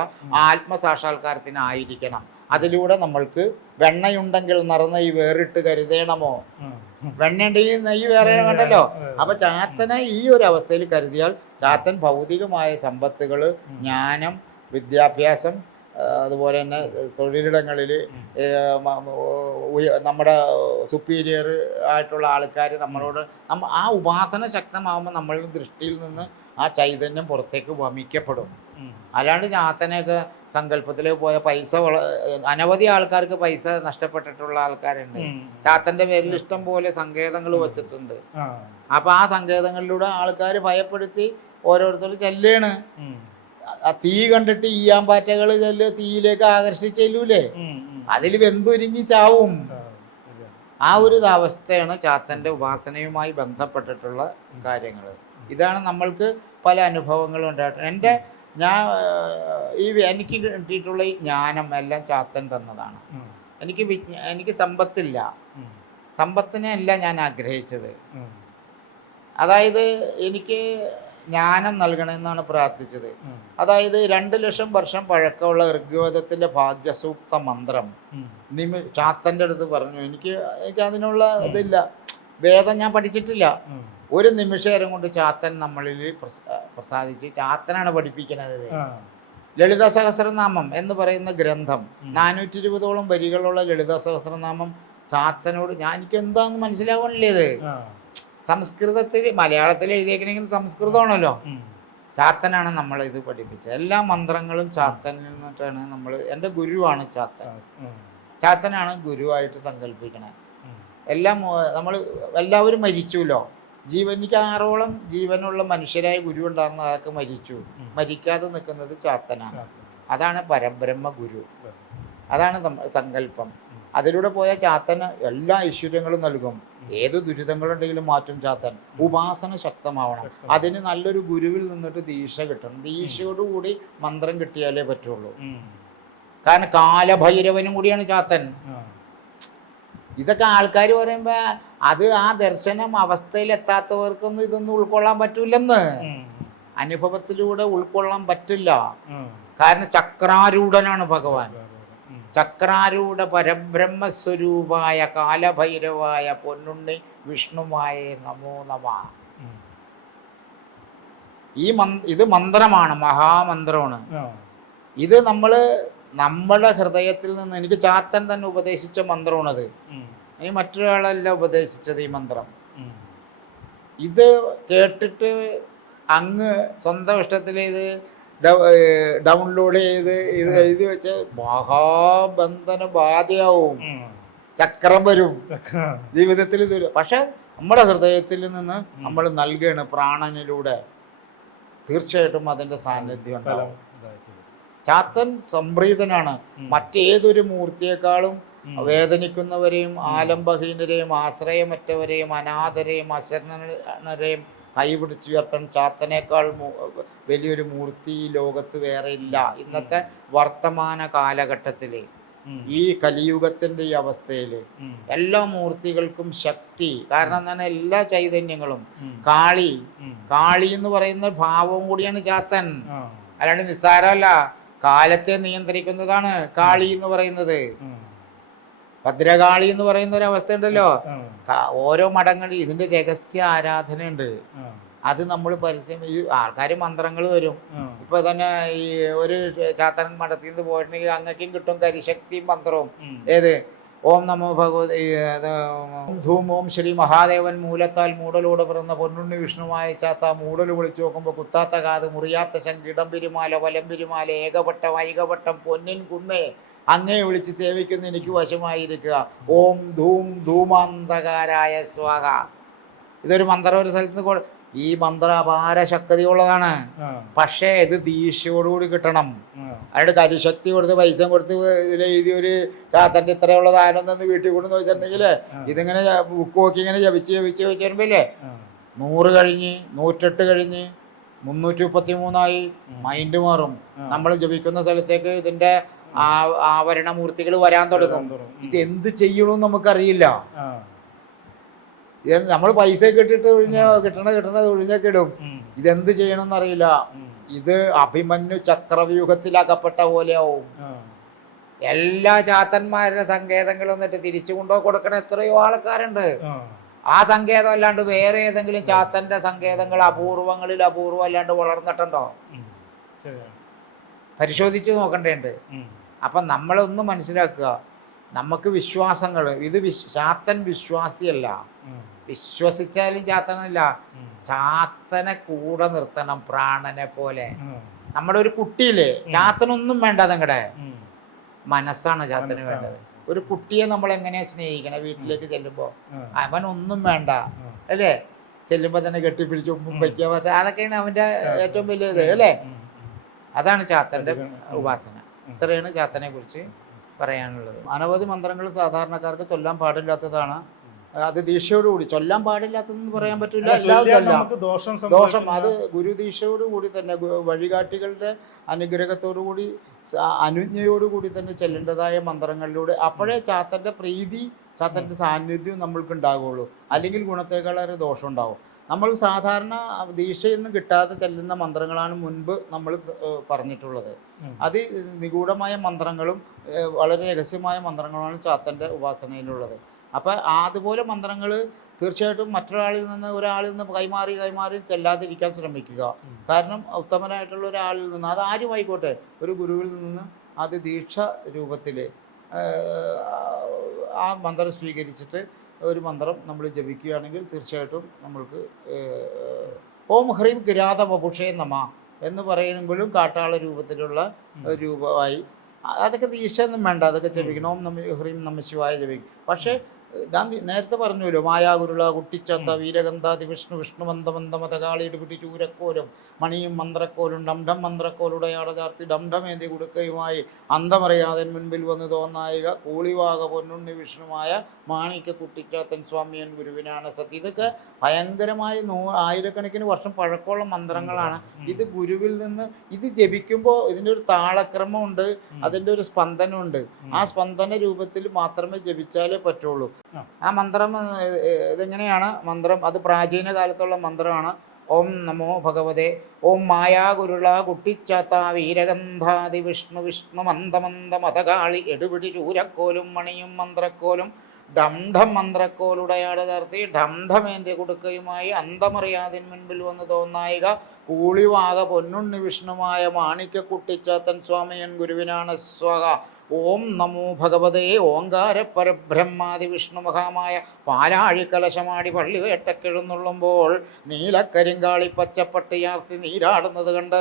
ആത്മസാക്ഷാത്കാരത്തിനായിരിക്കണം. അതിലൂടെ നമ്മൾക്ക് വെണ്ണയുണ്ടെങ്കിൽ നിറനെയ്യ് വേറിട്ട് കരുതേണമോ, വെണ്ണയുണ്ടെങ്കിൽ നെയ്യ് വേറെ കണ്ടല്ലോ. അപ്പൊ ചാത്തനെ ഈ ഒരു അവസ്ഥയിൽ കരുതിയാൽ ചാത്തൻ ഭൗതികമായ സമ്പത്തുകൾ, ജ്ഞാനം, വിദ്യാഭ്യാസം, അതുപോലെ തന്നെ തൊഴിലിടങ്ങളിൽ നമ്മുടെ സുപ്പീരിയർ ആയിട്ടുള്ള ആൾക്കാർ നമ്മളോട് ആ ഉപാസന ശക്തമാകുമ്പോൾ നമ്മളുടെ ദൃഷ്ടിയിൽ നിന്ന് ആ ചൈതന്യം പുറത്തേക്ക് വമിക്കപ്പെടും. അല്ലാണ്ട് ചാത്തനെയൊക്കെ സങ്കല്പത്തിലേക്ക് പോയ പൈസ അനവധി ആൾക്കാർക്ക് പൈസ നഷ്ടപ്പെട്ടിട്ടുള്ള ആൾക്കാരുണ്ട്. ചാത്തൻ്റെ പേരിൽ ഇഷ്ടം പോലെ സങ്കേതങ്ങൾ വെച്ചിട്ടുണ്ട്. അപ്പം ആ സങ്കേതങ്ങളിലൂടെ ആൾക്കാർ ഭയപ്പെടുത്തി ഓരോരുത്തർ ചെല്ലാണ്. ആ തീ കണ്ടിട്ട് ഈയാമ്പാറ്റകൾ തീയിലേക്ക് ആകർഷിച്ചെല്ലൂലേ, അതിൽ വെന്തുരുങ്ങി ചാവും. ആ ഒരു അവസ്ഥയാണ് ചാത്തൻ്റെ ഉപാസനയുമായി ബന്ധപ്പെട്ടിട്ടുള്ള കാര്യങ്ങൾ. ഇതാണ് നമ്മൾക്ക് പല അനുഭവങ്ങളും ഉണ്ടായിട്ടുണ്ട്. എനിക്ക് കിട്ടിയിട്ടുള്ള ഈ ജ്ഞാനം എല്ലാം ചാത്തൻ തന്നതാണ്. എനിക്ക് സമ്പത്തില്ല, സമ്പത്തിനെയല്ല ഞാൻ ആഗ്രഹിച്ചത്. അതായത് എനിക്ക് ജ്ഞാനം നൽകണമെന്നാണ് പ്രാർത്ഥിച്ചത്. അതായത് 2 ലക്ഷം വർഷം പഴക്കമുള്ള ഋഗ്വേദത്തിൻ്റെ ഭാഗ്യസൂക്ത മന്ത്രം ചാത്തൻ്റെ അടുത്ത് പറഞ്ഞു. എനിക്ക് അതിനുള്ള ഇതില്ല, വേദം ഞാൻ പഠിച്ചിട്ടില്ല. ഒരു നിമിഷം കൊണ്ട് ചാത്തൻ നമ്മളിൽ പ്രസാദിച്ച് ചാത്തനാണ് പഠിപ്പിക്കുന്നത്. ലളിത സഹസ്രനാമം എന്ന് പറയുന്ന ഗ്രന്ഥം 420ഓളം വരികളുള്ള ലളിത സഹസ്രനാമം ചാത്തനോട് എനിക്ക് എന്താണെന്ന് മനസ്സിലാവണില്ലേ. ഇത് സംസ്കൃതത്തിൽ, മലയാളത്തിൽ എഴുതിയേക്കണമെങ്കിൽ സംസ്കൃതമാണല്ലോ. ചാത്തനാണ് നമ്മളിത് പഠിപ്പിച്ചത്. എല്ലാ മന്ത്രങ്ങളും ചാത്തനിൽ നിന്നിട്ടാണ് എൻ്റെ ഗുരുവാണ് ചാത്തൻ. ചാത്തനാണ് ഗുരുവായിട്ട് സങ്കല്പിക്കണേ. എല്ലാം നമ്മൾ എല്ലാവരും മരിച്ചുല്ലോ. എനിക്ക് 6ഓളം ജീവനുള്ള മനുഷ്യരായ ഗുരു ഉണ്ടായിരുന്ന ആൾക്ക് മരിച്ചു. മരിക്കാതെ നിൽക്കുന്നത് ചാത്തനാണ്. അതാണ് പരബ്രഹ്മ ഗുരു. അതാണ് സങ്കല്പം. അതിലൂടെ പോയ ചാത്തന് എല്ലാ ഐശ്വര്യങ്ങളും നൽകും. ഏത് ദുരിതങ്ങളുണ്ടെങ്കിലും മാറ്റും ചാത്തൻ. ഉപാസന ശക്തമാവണം. അതിന് നല്ലൊരു ഗുരുവിൽ നിന്നിട്ട് ദീക്ഷ കിട്ടണം. ദീക്ഷയോടുകൂടി മന്ത്രം കിട്ടിയാലേ പറ്റുള്ളൂ. കാരണം കാലഭൈരവനും കൂടിയാണ് ചാത്തൻ. ഇതൊക്കെ ആൾക്കാർ പറയുമ്പോൾ അത് ആ ദർശനം അവസ്ഥയിലെത്താത്തവർക്കൊന്നും ഇതൊന്നും ഉൾക്കൊള്ളാൻ പറ്റൂലെന്ന്. അനുഭവത്തിലൂടെ ഉൾക്കൊള്ളാൻ പറ്റില്ല. കാരണം ചക്രാരൂഢനാണ് ഭഗവാൻ. ചക്രാരൂഢ പരബ്രഹ്മസ്വരൂപായ കാലഭൈരവായ പൊന്നുണ്ണി വിഷ്ണുവായ നമോ നമ. ഇത് മന്ത്രമാണ്, മഹാമന്ത്രമാണ്. ഇത് നമ്മുടെ ഹൃദയത്തിൽ നിന്ന് എനിക്ക് ചാത്തൻ തന്നെ ഉപദേശിച്ച മന്ത്രമാണത്. ഇനി മറ്റൊരാളല്ല ഉപദേശിച്ചത് ഈ മന്ത്രം. ഇത് കേട്ടിട്ട് അങ്ങ് സ്വന്തം ഇഷ്ടത്തിൽ ഇത് ഡൗൺലോഡ് ചെയ്ത് ഇത് എഴുതി വെച്ച് മഹാബന്ധന ബാധയാവും. ചക്രം വരും ജീവിതത്തിൽ. ഇത് പക്ഷെ നമ്മുടെ ഹൃദയത്തിൽ നിന്ന് നമ്മൾ നൽകുകയാണ് പ്രാണനിലൂടെ. തീർച്ചയായിട്ടും അതിൻ്റെ സാന്നിധ്യം ഉണ്ടാവും. ചാത്തൻ സംപ്രീതനാണ്. മറ്റേതൊരു മൂർത്തിയേക്കാളും വേദനിക്കുന്നവരെയും ആലംബഹീനരെയും ആശ്രയമറ്റവരെയും അനാഥരെയും അശരണരെയും കൈപിടിച്ചുയർത്താൻ ചാത്തനേക്കാൾ വലിയൊരു മൂർത്തി ഈ ലോകത്ത് വേറെ ഇല്ല. ഇന്നത്തെ വർത്തമാന കാലഘട്ടത്തിൽ ഈ കലിയുഗത്തിൻ്റെ ഈ അവസ്ഥയിൽ എല്ലാ മൂർത്തികൾക്കും ശക്തി. കാരണം എന്താണ്, എല്ലാ ചൈതന്യങ്ങളും കാളി എന്ന് പറയുന്ന ഭാവവും കൂടിയാണ് ചാത്തൻ. അല്ലാണ്ട് നിസ്സാരമല്ല. കാലത്തെ നിയന്ത്രിക്കുന്നതാണ് കാളി എന്ന് പറയുന്നത്. ഭദ്രകാളി എന്ന് പറയുന്ന ഒരു അവസ്ഥ ഉണ്ടല്ലോ. ഓരോ മഠങ്ങളിൽ ഇതിന്റെ രഹസ്യ ആരാധനയുണ്ട്. അത് നമ്മൾ പരസ്യം ഈ ആൾക്കാർ മന്ത്രങ്ങൾ തരും. ഇപ്പൊ തന്നെ ഈ ഒരു ചാത്തൻ മഠത്തിൽ നിന്ന് പോയിട്ടുണ്ടെങ്കിൽ അങ്ങക്കും കിട്ടും കരിശക്തിയും മന്ത്രവും. ഏത് ഓം നമോ ഭഗവതി ധൂം ഓം ശ്രീ മഹാദേവൻ മൂലത്താൽ മൂടലൂടെ പിറന്ന പൊന്നുണ്ണി വിഷ്ണുവായ ചാത്ത മൂടൽ വിളിച്ചു നോക്കുമ്പോൾ കുത്താത്ത കാത് മുറിയാത്ത ശംഖ് ഇടം പിരിമാല വലം പിരിമാല ഏകപട്ടം ഐകപട്ടം പൊന്നിൻ കുന്നേ അങ്ങേ വിളിച്ച് സേവിക്കുന്ന എനിക്ക് വശമായിരിക്കുക. ഓം ധൂം ധൂമാന്തകാരായ സ്വാഹ. ഇതൊരു മന്ത്രം ഒരു സ്ഥലത്ത് നിന്ന് ഈ മന്ത്രം അപാര ശക്തിയുള്ളതാണ്. പക്ഷേ ഇത് ദീക്ഷയോടുകൂടി കിട്ടണം. അയാളുടെ കരിശക്തി കൊടുത്ത് പൈസ കൊടുത്ത് ഇതിലെഴുതി ഒരു ചാത്തൻ്റെ ഇത്രയുള്ള സാധനം വീട്ടിൽ കൊണ്ടെന്ന് വെച്ചിട്ടുണ്ടെങ്കിൽ ഇതിങ്ങനെ ബുക്ക് നോക്കി ഇങ്ങനെ ജപിച്ച് വരുമ്പോഴല്ലേ 100 കഴിഞ്ഞ് 108 കഴിഞ്ഞ് 333 മൈൻഡ് മാറും. നമ്മൾ ജപിക്കുന്ന സ്ഥലത്തേക്ക് ഇതിൻ്റെ ആവരണമൂർത്തികൾ വരാൻ തുടങ്ങും. ഇത് എന്ത് ചെയ്യണമെന്ന് നമുക്കറിയില്ല. നമ്മൾ പൈസ കിട്ടിട്ട് കിട്ടണത് ഒഴിഞ്ഞൊക്കെ ഇടും. ഇതെന്ത് ചെയ്യണമെന്ന് അറിയില്ല. ഇത് അഭിമന്യു ചക്രവ്യൂഹത്തിലകപ്പെട്ട പോലെയാവും. എല്ലാ ചാത്തന്മാരുടെ സങ്കേതങ്ങളും എന്നിട്ട് തിരിച്ചു കൊണ്ടോ കൊടുക്കണ എത്രയോ ആൾക്കാരുണ്ട്. ആ സങ്കേതം അല്ലാണ്ട് വേറെ ഏതെങ്കിലും ചാത്തന്റെ സങ്കേതങ്ങൾ അപൂർവങ്ങളിൽ അപൂർവം അല്ലാണ്ട് വളർന്നിട്ടുണ്ടോ? പരിശോധിച്ച് നോക്കണ്ടേണ്ട്. അപ്പം നമ്മളൊന്ന് മനസ്സിലാക്കുക, നമുക്ക് വിശ്വാസങ്ങൾ ഇത് ചാത്തൻ വിശ്വാസിയല്ല. വിശ്വസിച്ചാലും ചാത്തനല്ല. ചാത്തനെ കൂടെ നിർത്തണം പ്രാണനെ പോലെ. നമ്മുടെ ഒരു കുട്ടിയില്ലേ, ചാത്തനൊന്നും വേണ്ട, നിങ്ങളുടെ മനസ്സാണ് ചാത്തന് വേണ്ടത്. ഒരു കുട്ടിയെ നമ്മൾ എങ്ങനെയാ സ്നേഹിക്കണേ? വീട്ടിലേക്ക് ചെല്ലുമ്പോൾ അവനൊന്നും വേണ്ട അല്ലേ? ചെല്ലുമ്പോൾ തന്നെ കെട്ടിപ്പിടിച്ച് ഉമ്പും വയ്ക്കുക. പക്ഷെ അതൊക്കെയാണ് അവൻ്റെ ഏറ്റവും വലിയ ഇത് അല്ലേ? അതാണ് ചാത്തൻ്റെ ഉപാസന. ഇത്രയാണ് ചാത്തനെ കുറിച്ച് പറയാനുള്ളത്. അനവധി മന്ത്രങ്ങൾ സാധാരണക്കാർക്ക് ചൊല്ലാൻ പാടില്ലാത്തതാണ്. അത് ദീക്ഷയോടുകൂടി ചൊല്ലാൻ പാടില്ലാത്തതെന്ന് പറയാൻ പറ്റില്ല. ദോഷം അത് ഗുരുദീക്ഷയോടുകൂടി തന്നെ വഴികാട്ടികളുടെ അനുഗ്രഹത്തോടുകൂടി അനുജ്ഞയോടുകൂടി തന്നെ ചെല്ലേണ്ടതായ മന്ത്രങ്ങളിലൂടെ. അപ്പോഴേ ചാത്തൻ്റെ പ്രീതി ചാത്തൻ്റെ സാന്നിധ്യം നമ്മൾക്കുണ്ടാകുള്ളൂ. അല്ലെങ്കിൽ ഗുണത്തേക്കാളേറെ ദോഷം ഉണ്ടാവും. നമ്മൾ സാധാരണ ദീക്ഷയിൽ നിന്ന് കിട്ടാതെ ചെല്ലുന്ന മന്ത്രങ്ങളാണ് മുൻപ് നമ്മൾ പറഞ്ഞിട്ടുള്ളത്. അത് നിഗൂഢമായ മന്ത്രങ്ങളും വളരെ രഹസ്യമായ മന്ത്രങ്ങളാണ് ചാത്തൻ്റെ ഉപാസനയിലുള്ളത്. അപ്പോൾ അതുപോലെ മന്ത്രങ്ങൾ തീർച്ചയായിട്ടും ഒരാളിൽ നിന്ന് കൈമാറി ചെല്ലാതിരിക്കാൻ ശ്രമിക്കുക. കാരണം ഉത്തമനായിട്ടുള്ള ഒരാളിൽ നിന്ന്, അത് ആരുമായിക്കോട്ടെ, ഒരു ഗുരുവിൽ നിന്ന് അത് ദീക്ഷ രൂപത്തിൽ ആ മന്ത്രം സ്വീകരിച്ചിട്ട് ഒരു മന്ത്രം നമ്മൾ ജപിക്കുകയാണെങ്കിൽ തീർച്ചയായിട്ടും നമ്മൾക്ക് ഓം ഹ്രീം കിരാത വപുഷേ നമ എന്ന് പറയുമ്പോഴും കാട്ടാള രൂപത്തിലുള്ള രൂപമായി അതൊക്കെ ദീക്ഷയൊന്നും വേണ്ട, അതൊക്കെ ജപിക്കണം. ഓം നമ ഹ്രീം നമ ശിവായ ജപിക്കും. പക്ഷേ ഞാൻ നേരത്തെ പറഞ്ഞല്ലോ, മായാഗുരുള കുട്ടിച്ചത്ത വീരഗന്ധാതി വിഷ്ണു വിഷ്ണുമന്ദമന്ദമതകാളി ഇടുപിടി ചൂരക്കോലും മണിയും മന്ത്രക്കോലും ഡംഡം മന്ത്രക്കോലുടയാട ചാർത്തി ഡംഡമേന്തി കുടുക്കയുമായി അന്തമറിയാതെ മുൻപിൽ വന്ന് തോന്നായിക കൂളിവാക പൊന്നുണ്ണി വിഷ്ണുമായ മാണിക്യ കുട്ടിച്ചാത്തൻ സ്വാമിയൻ ഗുരുവിനാണ് സത്യം. ഇതൊക്കെ ഭയങ്കരമായി ആയിരക്കണക്കിന് വർഷം പഴക്കമുള്ള മന്ത്രങ്ങളാണ്. ഇത് ഗുരുവിൽ നിന്ന് ഇത് ജപിക്കുമ്പോൾ ഇതിൻ്റെ ഒരു താളക്രമമുണ്ട്, അതിൻ്റെ ഒരു സ്പന്ദനമുണ്ട്. ആ സ്പന്ദന രൂപത്തിൽ മാത്രമേ ജപിച്ചാലേ പറ്റുള്ളൂ. ആ മന്ത്രം ഇതെങ്ങനെയാണ്? മന്ത്രം അത് പ്രാചീന കാലത്തുള്ള മന്ത്രമാണ്. ഓം നമോ ഭഗവതേ ഓം മായാഗുരുള കുട്ടിച്ചാത്ത വീരഗന്ധാതി വിഷ്ണു വിഷ്ണു മന്ദമന്ദമതകാളി എടുപിടി ചൂരക്കോലും മണിയും മന്ത്രക്കോലും ഡംഡം മന്ത്രക്കോലുടയാട ചാർത്തി ഡംഡമേന്തി കൊടുക്കയുമായി അന്തമറിയാതിൻ മുൻപിൽ വന്ന് തോന്നായിക കൂളിവാക പൊന്നുണ്ണി വിഷ്ണുമായ മാണിക്യ കുട്ടിച്ചാത്തൻ സ്വാമിയൻ ഗുരുവിനാണ് സ്വഹ. ഓം നമോ ഭഗവതേ ഓങ്കാര പരബ്രഹ്മാതി വിഷ്ണു മഹാമായ പാലാഴി കലശമാടി പള്ളിവേട്ടക്കെഴുന്നള്ളുമ്പോൾ നീലക്കരിങ്കാളി പച്ചപ്പട്ടിയാർത്തി നീരാടുന്നത് കണ്ട്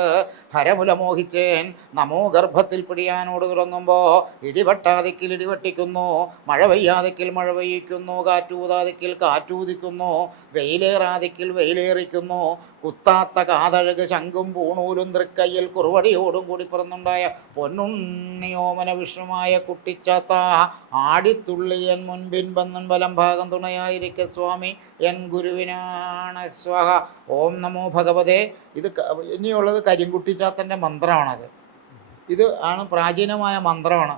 ഹരമുല മോഹിച്ചേൻ. നമോ ഗർഭത്തിൽ പിടിയാനോട് തുടങ്ങുമ്പോൾ ഇടിവെട്ടാതിക്കിൽ ഇടിവെട്ടിക്കുന്നു, മഴ പെയ്യാതിക്കിൽ മഴ പെയ്യിക്കുന്നു, കാറ്റൂതാതിക്കിൽ കാറ്റൂതിക്കുന്നു, വെയിലേറാതിക്കിൽ വെയിലേറിക്കുന്നു, കുത്താത്ത കാതഴക് ശംഖും പൂണൂലും തൃക്കയ്യിൽ കുറുവടിയോടും കൂടി പിറന്നുണ്ടായ പൊന്നുണ്ണിയോമന വിഷ്ണുമായ കുട്ടിച്ചാത്ത ആടിത്തുള്ളിയൻ മുൻപിൻ വന്നൻ വലം ഭാഗം തുണയായിരിക്കെ സ്വാമി എൻ ഗുരുവിനാണ് സ്വഹ. ഓം നമോ ഭഗവതേ. ഇത് ഇനിയുള്ളത് കരിങ്കുട്ടിച്ചാത്തൻ്റെ മന്ത്രമാണത്. ഇത് ആണ് പ്രാചീനമായ മന്ത്രമാണ്.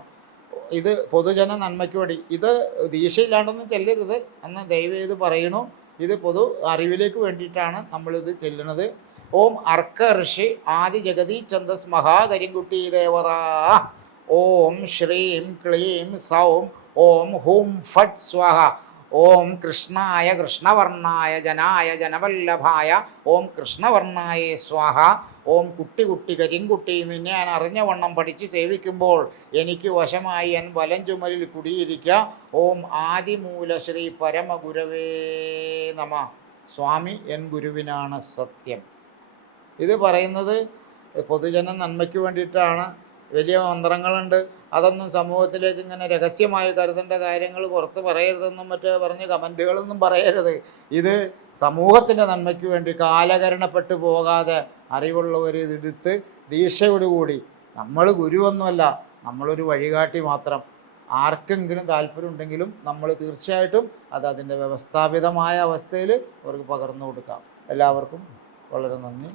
ഇത് പൊതുജന നന്മയ്ക്ക് വേണ്ടി. ഇത് ദീക്ഷയില്ലാണ്ടൊന്നും ചെല്ലരുത് എന്ന് ദയവ് ചെയ്ത് പറയണു. ഇത് പൊതു അറിവിലേക്ക് വേണ്ടിയിട്ടാണ് നമ്മളിത് ചെല്ലുന്നത്. ഓം അർക്ക ഋഷി ആദി ജഗതി ഛന്ദസ് മഹാകരിങ്കുട്ടി ദേവത. ഓം ശ്രീം ക്ലീം സൗം ഓം ഹൂം ഫട്ട് സ്വാഹ. ഓം കൃഷ്ണായ കൃഷ്ണവർണ്ണായ ജനായ ജനവല്ലഭായ ഓം കൃഷ്ണവർണ്ണായ സ്വാഹ. ഓം കുട്ടി കുട്ടി കരിങ്കുട്ടി നിന്നെ ഞാൻ അറിഞ്ഞ വണ്ണം പഠിച്ച് സേവിക്കുമ്പോൾ എനിക്ക് വശമായി എൻ വലം ചുമലിൽ കുടിയിരിക്കുക. ഓം ആദിമൂല ശ്രീ പരമഗുരവേ നമ. സ്വാമി എൻ ഗുരുവിനാണ് സത്യം. ഇത് പറയുന്നത് പൊതുജന നന്മയ്ക്ക് വേണ്ടിയിട്ടാണ്. വലിയ മന്ത്രങ്ങളുണ്ട്, അതൊന്നും സമൂഹത്തിലേക്ക് ഇങ്ങനെ രഹസ്യമായി കരുതേണ്ട കാര്യങ്ങൾ പുറത്ത് പറയരുതെന്നും മറ്റേ പറഞ്ഞ് കമൻറ്റുകളൊന്നും പറയരുത്. ഇത് സമൂഹത്തിൻ്റെ നന്മയ്ക്ക് വേണ്ടി കാലകരണപ്പെട്ടു പോകാതെ അറിവുള്ളവർ ഇതെടുത്ത് ദീക്ഷയോടുകൂടി, നമ്മൾ ഗുരുവൊന്നുമല്ല, നമ്മളൊരു വഴികാട്ടി മാത്രം. ആർക്കെങ്കിലും താല്പര്യമുണ്ടെങ്കിലും നമ്മൾ തീർച്ചയായിട്ടും അത് അതിൻ്റെ വ്യവസ്ഥാപിതമായ അവസ്ഥയിൽ അവർക്ക് പകർന്നു കൊടുക്കാം. എല്ലാവർക്കും വളരെ നന്ദി.